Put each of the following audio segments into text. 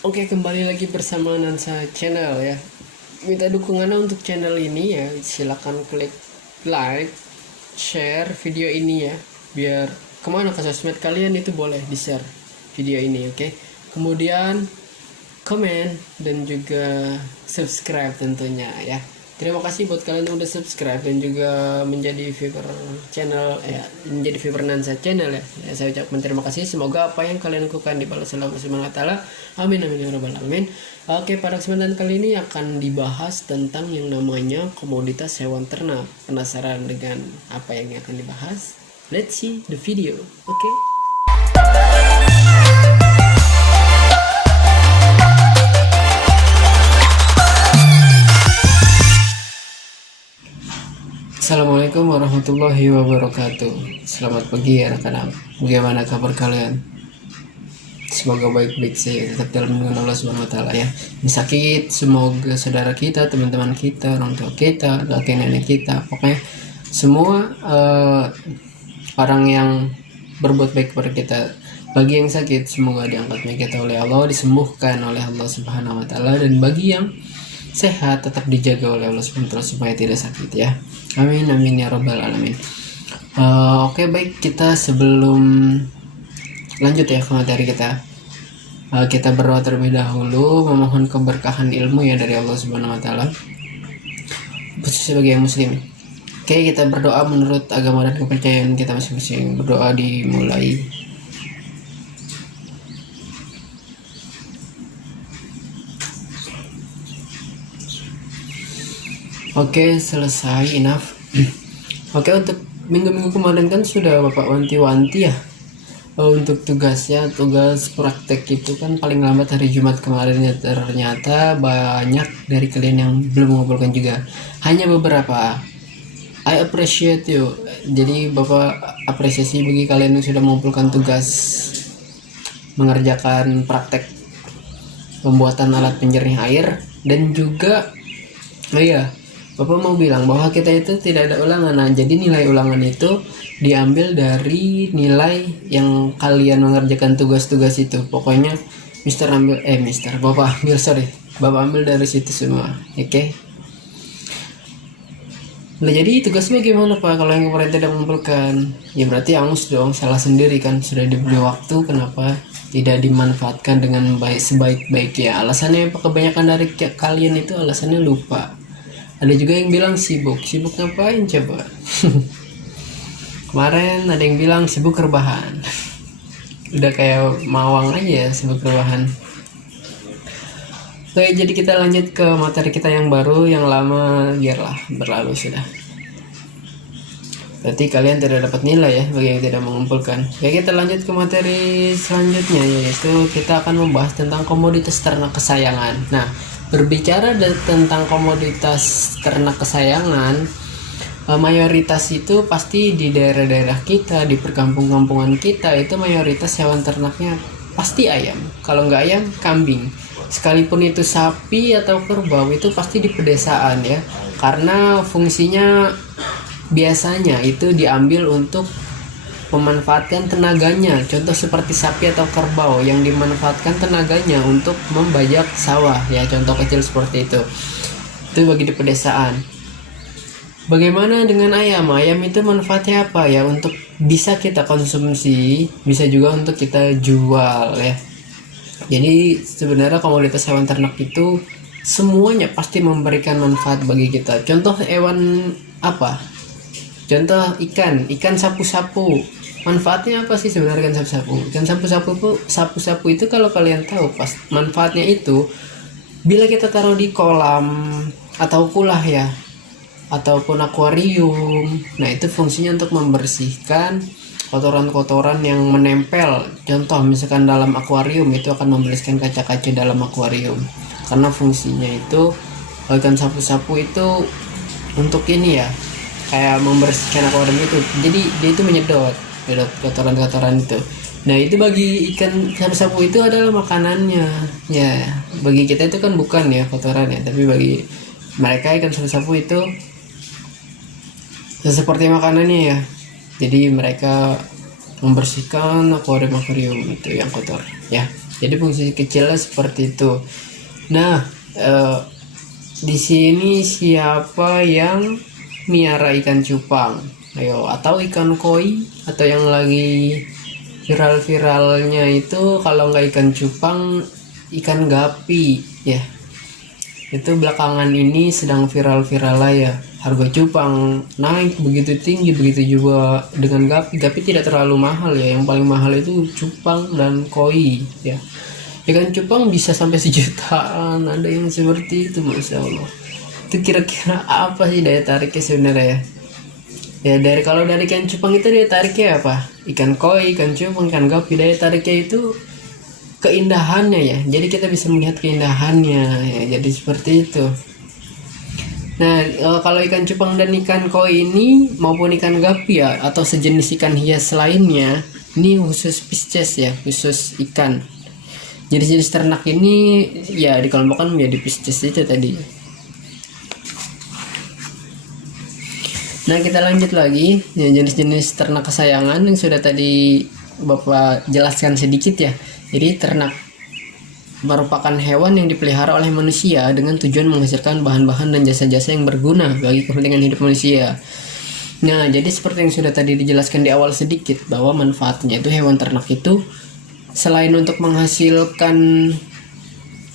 Oke, kembali lagi bersama Nansa Channel ya. Minta dukungannya untuk channel ini ya. Silakan klik like, share video ini ya. Biar kemana ke sosmed kalian itu boleh di-share video ini, oke. Kemudian komen dan juga subscribe tentunya ya. Terima kasih buat kalian yang udah subscribe dan juga menjadi viewer channel ya, menjadi viewer Nansa Channel ya. Saya ucapkan terima kasih. Semoga apa yang kalian lakukan dibalas oleh Allah Subhanahu wa taala. Amin amin ya rabbal alamin. Oke, pada kesempatan kali ini akan dibahas tentang yang namanya komoditas hewan ternak. Penasaran dengan apa yang akan dibahas? Let's see the video. Oke. Assalamualaikum warahmatullahi wabarakatuh. Selamat pagi anak-anak. Bagaimana kabar kalian? Semoga baik-baik saja, tetap dalam lindungan Allah Subhanahu wa taala ya. Ini sakit, semoga saudara kita, teman-teman kita, orang tua kita, kakek nenek kita, pokoknya semua orang yang berbuat baik kepada kita. Bagi yang sakit, semoga diangkat penyakit oleh Allah, disembuhkan oleh Allah Subhanahu wa taala, dan bagi yang sehat tetap dijaga oleh Allah Subhanahu wa taala supaya tidak sakit ya. Amin amin ya rabbal alamin. Oke, baik, kita sebelum lanjut ya ke materi kita, kita berdoa terlebih dahulu memohon keberkahan ilmu ya dari Allah Subhanahu wa taala, khususnya bagi yang muslim. Oke, kita berdoa menurut agama dan kepercayaan kita masing-masing. Berdoa dimulai. Oke, selesai, enough. Oke, untuk minggu-minggu kemarin kan sudah Bapak wanti-wanti ya. Untuk tugasnya, tugas praktek itu kan paling lambat hari Jumat kemarin ya. Ternyata banyak dari kalian yang belum mengumpulkan juga. Hanya beberapa. I appreciate you. Jadi Bapak apresiasi bagi kalian yang sudah mengumpulkan tugas mengerjakan praktek pembuatan alat penjernih air. Dan juga Bapak mau bilang bahwa kita itu tidak ada ulangan. Nah, jadi nilai ulangan itu diambil dari nilai yang kalian mengerjakan tugas-tugas itu. Pokoknya Bapak ambil dari situ semua. Oke. Nah, jadi tugasnya gimana Pak kalau yang kemarin tidak mengumpulkan? Ya berarti angus dong, salah sendiri kan. Sudah diberi waktu, kenapa tidak dimanfaatkan dengan baik sebaik-baiknya? Alasannya kebanyakan dari kalian itu alasannya lupa. Ada juga yang bilang sibuk ngapain coba? Kemarin ada yang bilang sibuk rebahan. Udah kayak mawang aja sibuk rebahan. Oke, jadi kita lanjut ke materi kita yang baru, yang lama biarlah berlalu sudah. Berarti kalian tidak dapat nilai ya bagi yang tidak mengumpulkan. Oke, kita lanjut ke materi selanjutnya, yaitu kita akan membahas tentang komoditas ternak kesayangan. Nah, berbicara tentang komoditas ternak kesayangan, mayoritas itu pasti di daerah-daerah kita, di perkampung-kampungan kita itu mayoritas hewan ternaknya pasti ayam. Kalau nggak ayam, kambing. Sekalipun itu sapi atau kerbau itu pasti di pedesaan ya, karena fungsinya biasanya itu diambil untuk memanfaatkan tenaganya. Contoh seperti sapi atau kerbau yang dimanfaatkan tenaganya untuk membajak sawah ya, contoh kecil seperti itu bagi di pedesaan. Bagaimana dengan ayam? Ayam itu manfaatnya apa ya? Untuk bisa kita konsumsi, bisa juga untuk kita jual ya. Jadi sebenarnya komoditas hewan ternak itu semuanya pasti memberikan manfaat bagi kita. Contoh hewan apa? Contoh ikan sapu-sapu. Manfaatnya apa sih sebenarnya ikan sapu-sapu? Ikan sapu-sapu itu kalau kalian tahu pas manfaatnya itu, bila kita taruh di kolam atau kulah ya, ataupun akuarium, nah itu fungsinya untuk membersihkan kotoran-kotoran yang menempel. Contoh misalkan dalam akuarium itu akan membersihkan kaca-kaca dalam akuarium, karena fungsinya itu ikan sapu-sapu itu untuk ini ya, kayak membersihkan akuarium itu. Jadi dia itu menyedot kotoran-kotoran itu. Nah, itu bagi ikan sapu-sapu itu adalah makanannya ya. Bagi kita itu kan bukan ya kotoran ya, tapi bagi mereka ikan sapu-sapu itu seperti makanannya ya. Jadi mereka membersihkan akuarium itu yang kotor ya. Jadi fungsi kecilnya seperti itu. Nah, di sini siapa yang miara ikan cupang? Ayo, atau ikan koi, atau yang lagi viral-viralnya itu kalau nggak ikan cupang, ikan gapi ya. Itu belakangan ini sedang viral-viral lah ya. Harga cupang naik begitu tinggi, begitu juga dengan gapi. Gapi tidak terlalu mahal ya. Yang paling mahal itu cupang dan koi ya. Ikan cupang bisa sampai sejutaan, ada yang seperti itu, masya Allah. Itu kira-kira apa sih daya tariknya sebenarnya ya? Ya kalau dari ikan cupang itu daya tariknya apa? Ikan koi, ikan cupang, ikan gapi, daya tariknya itu keindahannya ya. Jadi kita bisa melihat keindahannya ya. Jadi seperti itu. Nah, kalau ikan cupang dan ikan koi ini maupun ikan gapi ya, atau sejenis ikan hias lainnya, ini khusus Pisces ya, khusus ikan. Jenis-jenis ternak ini ya dikelompokkan menjadi Pisces itu tadi. Nah, kita lanjut lagi ya, jenis-jenis ternak kesayangan yang sudah tadi Bapak jelaskan sedikit ya. Jadi ternak merupakan hewan yang dipelihara oleh manusia dengan tujuan menghasilkan bahan-bahan dan jasa-jasa yang berguna bagi kepentingan hidup manusia. Nah, jadi seperti yang sudah tadi dijelaskan di awal sedikit, bahwa manfaatnya itu hewan ternak itu selain untuk menghasilkan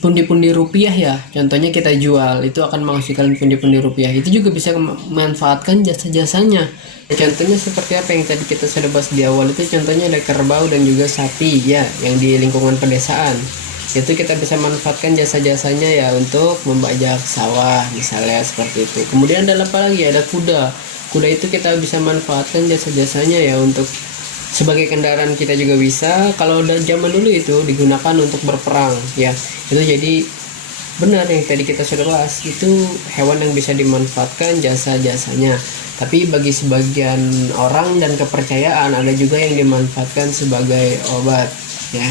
pundi-pundi rupiah ya, contohnya kita jual itu akan menghasilkan pundi-pundi rupiah, itu juga bisa memanfaatkan jasa-jasanya. Contohnya seperti apa yang tadi kita sudah bahas di awal itu, contohnya ada kerbau dan juga sapi ya, yang di lingkungan pedesaan. Itu kita bisa manfaatkan jasa-jasanya ya untuk membajak sawah misalnya seperti itu. Kemudian ada apa lagi? Ada kuda. Kuda itu kita bisa manfaatkan jasa-jasanya ya untuk sebagai kendaraan kita juga bisa. Kalau udah zaman dulu itu digunakan untuk berperang ya. Itu jadi benar yang tadi kita sudah bahas, itu hewan yang bisa dimanfaatkan jasa-jasanya. Tapi bagi sebagian orang dan kepercayaan ada juga yang dimanfaatkan sebagai obat ya.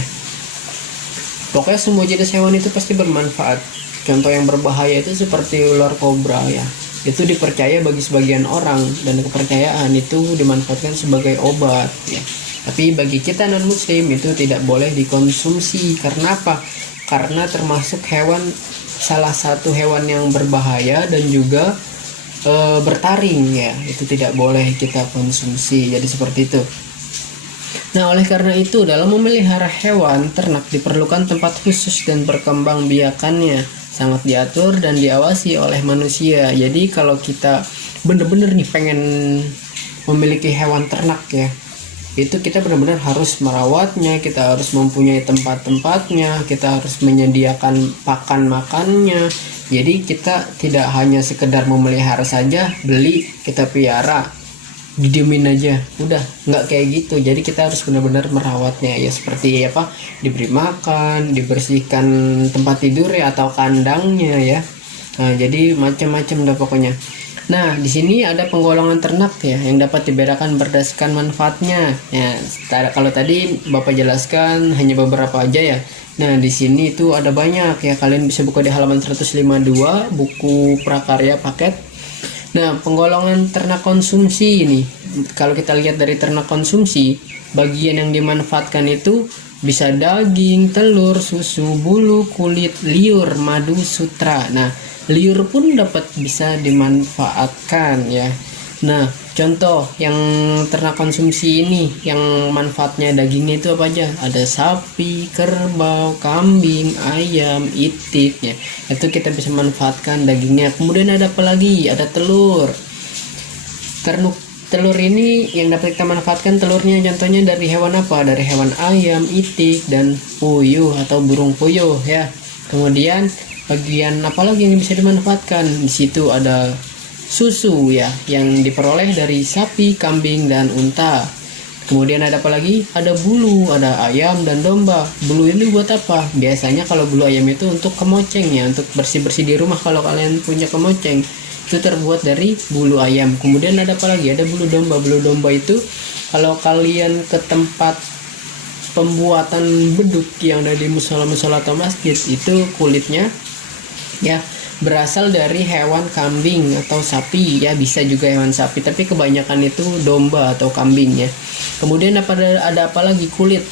Pokoknya semua jenis hewan itu pasti bermanfaat. Contoh yang berbahaya itu seperti ular kobra ya. Itu dipercaya bagi sebagian orang dan kepercayaan itu dimanfaatkan sebagai obat ya. Tapi bagi kita non muslim itu tidak boleh dikonsumsi. Karena apa? Karena termasuk hewan, salah satu hewan yang berbahaya dan juga bertaring ya. Itu tidak boleh kita konsumsi. Jadi seperti itu. Nah, oleh karena itu dalam memelihara hewan ternak diperlukan tempat khusus dan perkembangbiakannya sangat diatur dan diawasi oleh manusia. Jadi kalau kita benar-benar nih pengen memiliki hewan ternak ya, itu kita benar-benar harus merawatnya, kita harus mempunyai tempat-tempatnya, kita harus menyediakan pakan makannya. Jadi kita tidak hanya sekedar memelihara saja, beli kita piara, didiemin aja, udah nggak kayak gitu. Jadi kita harus benar-benar merawatnya ya, seperti apa, diberi makan, dibersihkan tempat tidur ya atau kandangnya ya. Nah, jadi macam-macam dah pokoknya. Nah, di sini ada penggolongan ternak ya yang dapat dibedakan berdasarkan manfaatnya. Ya, kalau tadi Bapak jelaskan hanya beberapa aja ya. Nah, di sini itu ada banyak ya. Kalian bisa buka di halaman 152 buku prakarya paket. Nah, penggolongan ternak konsumsi ini, kalau kita lihat dari ternak konsumsi, bagian yang dimanfaatkan itu bisa daging, telur, susu, bulu, kulit, liur, madu, sutra. Nah, liur pun dapat bisa dimanfaatkan ya. Nah, contoh yang ternak konsumsi ini yang manfaatnya dagingnya itu apa aja? Ada sapi, kerbau, kambing, ayam, itik ya. Itu kita bisa manfaatkan dagingnya. Kemudian ada apa lagi? Ada telur. Telur ini yang dapat kita manfaatkan telurnya contohnya dari hewan apa? Dari hewan ayam, itik, dan puyuh atau burung puyuh ya. Kemudian bagian apa lagi yang bisa dimanfaatkan? Di situ ada susu ya yang diperoleh dari sapi, kambing, dan unta. Kemudian ada apa lagi? Ada bulu, ada ayam dan domba. Bulu ini buat apa? Biasanya kalau bulu ayam itu untuk kemoceng ya, untuk bersih-bersih di rumah kalau kalian punya kemoceng. Itu terbuat dari bulu ayam. Kemudian ada apa lagi? Ada bulu domba. Bulu domba itu kalau kalian ke tempat pembuatan beduk yang ada di musola-musola atau masjid, itu kulitnya ya berasal dari hewan kambing atau sapi ya, bisa juga hewan sapi, tapi kebanyakan itu domba atau kambing ya. Kemudian ada apa lagi? Kulit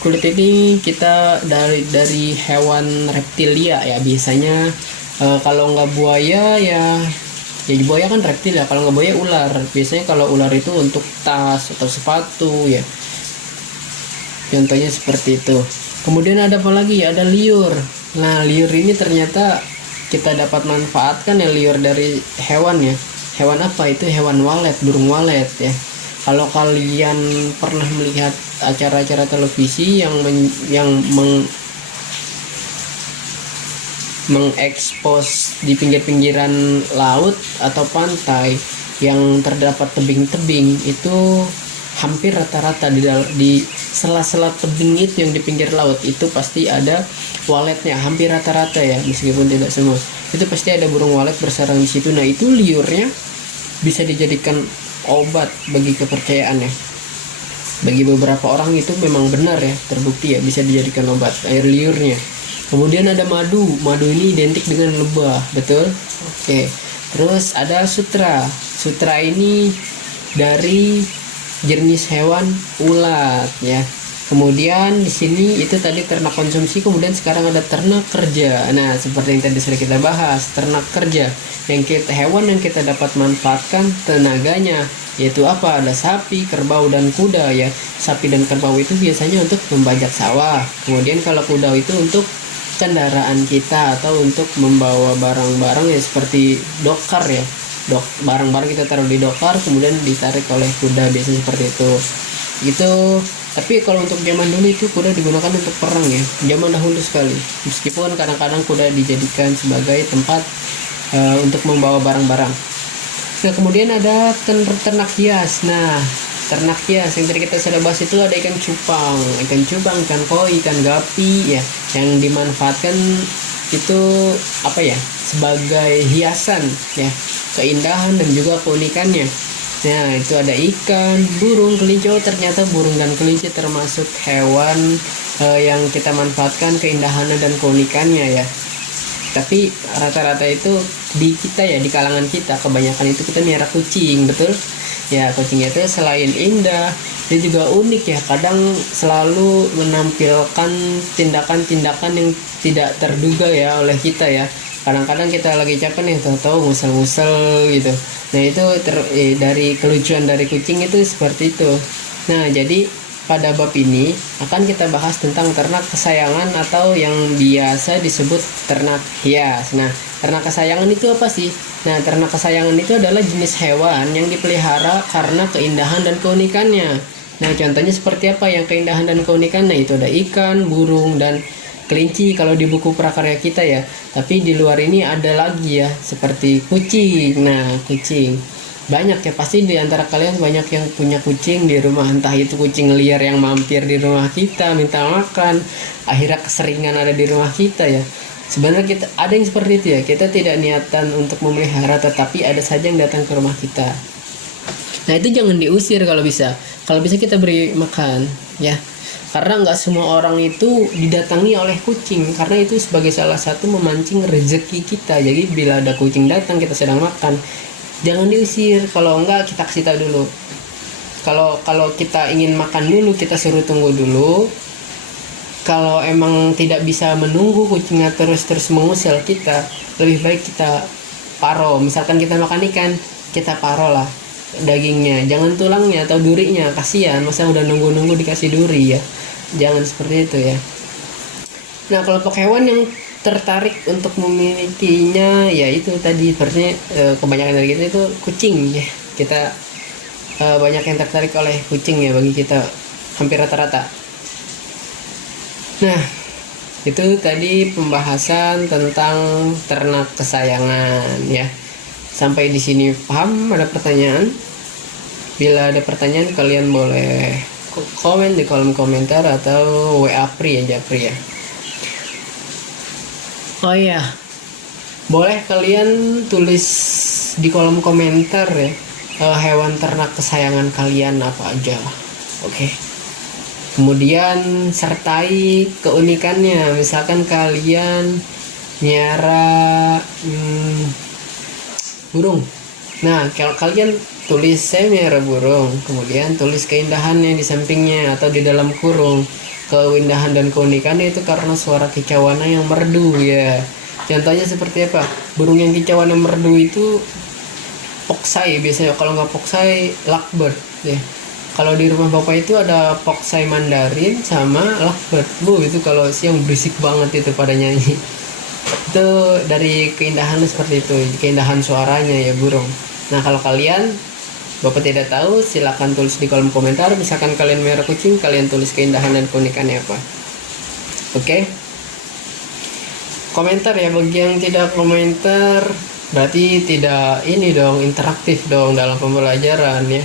Kulit ini kita dari hewan reptilia ya biasanya. Kalau nggak buaya ya, ya buaya kan reptil ya. Kalau nggak buaya ular. Biasanya kalau ular itu untuk tas atau sepatu ya. Contohnya seperti itu. Kemudian ada apa lagi ya? Ada liur. Nah, liur ini ternyata kita dapat manfaatkan ya, liur dari hewan ya. Hewan apa? Itu hewan walet, burung walet ya. Kalau kalian pernah melihat acara-acara televisi yang mengekspos di pinggir-pinggiran laut atau pantai yang terdapat tebing-tebing, itu hampir rata-rata di sela-sela tebing itu yang di pinggir laut itu pasti ada waletnya, hampir rata-rata ya, meskipun tidak semua. Itu pasti ada burung walet bersarang di situ. Nah, itu liurnya bisa dijadikan obat bagi kepercayaan ya. Bagi beberapa orang itu memang benar ya, terbukti ya, bisa dijadikan obat air liurnya. Kemudian ada madu. Madu ini identik dengan lebah, betul? Oke. Terus ada sutra. Sutra ini dari jenis hewan ulat ya. Kemudian di sini itu tadi ternak konsumsi, kemudian sekarang ada ternak kerja. Nah, seperti yang tadi sudah kita bahas, ternak kerja hewan yang kita dapat manfaatkan tenaganya, yaitu apa? Ada sapi, kerbau, dan kuda ya. Sapi dan kerbau itu biasanya untuk membajak sawah. Kemudian kalau kuda itu untuk kendaraan kita atau untuk membawa barang-barang ya, seperti dokar ya. Barang-barang kita taruh di dokar kemudian ditarik oleh kuda, biasanya seperti itu. Tapi kalau untuk zaman dulu itu kuda digunakan untuk perang ya, zaman dahulu sekali. Meskipun kadang-kadang kuda dijadikan sebagai tempat untuk membawa barang-barang. Nah, kemudian ada ternak hias. Nah, ternak hias yang tadi kita sudah bahas itu ada ikan cupang, ikan koi, ikan gapi ya, yang dimanfaatkan itu apa ya, sebagai hiasan ya, keindahan dan juga keunikannya. Nah, itu ada ikan, burung, kelinci. Ternyata burung dan kelinci termasuk hewan yang kita manfaatkan keindahannya dan keunikannya ya. Tapi rata-rata itu di kita ya, di kalangan kita kebanyakan itu kita miara kucing, betul? Ya, kucing itu selain indah, dia juga unik ya. Kadang selalu menampilkan tindakan-tindakan yang tidak terduga ya oleh kita ya. Kadang-kadang kita lagi capek nih, tahu-tahu musel-musel gitu. Nah, itu dari kelucuan dari kucing itu seperti itu. Nah, jadi pada bab ini akan kita bahas tentang ternak kesayangan atau yang biasa disebut ternak hias. Nah, ternak kesayangan itu apa sih? Nah, ternak kesayangan itu adalah jenis hewan yang dipelihara karena keindahan dan keunikannya. Nah, contohnya seperti apa yang keindahan dan keunikannya? Itu ada ikan, burung, dan kelinci kalau di buku prakarya kita ya. Tapi di luar ini ada lagi ya, seperti kucing. Nah, kucing banyak ya, pasti di antara kalian banyak yang punya kucing di rumah, entah itu kucing liar yang mampir di rumah kita minta makan, akhirnya keseringan ada di rumah kita ya. Sebenarnya kita ada yang seperti itu ya, kita tidak niatan untuk memelihara, tetapi ada saja yang datang ke rumah kita. Nah, itu jangan diusir kalau bisa kita beri makan ya, karena nggak semua orang itu didatangi oleh kucing, karena itu sebagai salah satu memancing rezeki kita. Jadi bila ada kucing datang kita sedang makan, jangan diusir. Kalau enggak, kita kasih tahu dulu. Kalau kita ingin makan dulu, kita suruh tunggu dulu. Kalau emang tidak bisa menunggu kucingnya terus mengusir kita, lebih baik kita paro. Misalkan kita makan ikan, kita paro lah dagingnya, jangan tulangnya atau durinya, kasihan, masa udah nunggu dikasih duri ya. Jangan seperti itu ya. Nah, kelompok hewan yang tertarik untuk memilikinya ya itu tadi, sepertinya kebanyakan dari kita itu kucing ya. Kita banyak yang tertarik oleh kucing ya, bagi kita hampir rata-rata. Nah, itu tadi pembahasan tentang ternak kesayangan ya. Sampai di sini paham? Ada pertanyaan? Bila ada pertanyaan kalian boleh komen di kolom komentar atau WA Pri ya, Japri ya. Oh iya, boleh kalian tulis di kolom komentar ya, hewan ternak kesayangan kalian apa aja. Oke. Kemudian sertai keunikannya. Misalkan kalian miara burung. Nah, kalau kalian tulis saya miara burung, kemudian tulis keindahannya di sampingnya atau di dalam kurung. keindahan dan keunikannya itu karena suara kicauannya yang merdu ya. Contohnya seperti apa? Burung yang kicauan yang merdu itu poksai biasanya, kalau nggak poksai lovebird ya. Kalau di rumah bapak itu ada poksai Mandarin sama lovebird. Itu kalau siang berisik banget itu pada nyanyi. Itu dari keindahannya seperti itu, keindahan suaranya ya burung. Nah kalau kalian bapak tidak tahu, silahkan tulis di kolom komentar. Misalkan kalian merah kucing, kalian tulis keindahan dan keunikannya apa. Oke? Komentar ya, bagi yang tidak komentar berarti tidak ini dong, interaktif dong dalam pembelajaran ya.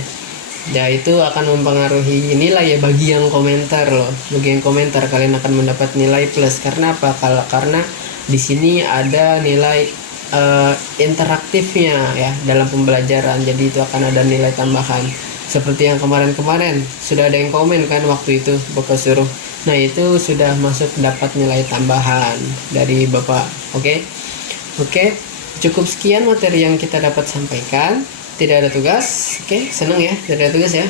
Ya itu akan mempengaruhi nilai ya bagi yang komentar loh. Bagi yang komentar kalian akan mendapat nilai plus. Karena apa? Karena di sini ada nilai interaktifnya ya dalam pembelajaran. Jadi itu akan ada nilai tambahan. Seperti yang kemarin-kemarin sudah ada yang komen kan waktu itu bapak suruh. Nah itu sudah masuk dapat nilai tambahan dari bapak. Oke. Cukup sekian materi yang kita dapat sampaikan. Tidak ada tugas. Oke, seneng ya tidak ada tugas ya.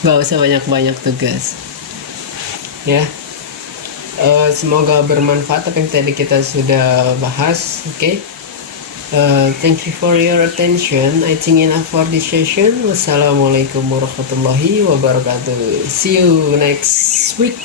Gak usah banyak-banyak tugas ya. Semoga bermanfaat apa yang tadi kita sudah bahas. Oke. Thank you for your attention. I think enough for this session. Wassalamualaikum warahmatullahi wabarakatuh. See you next week.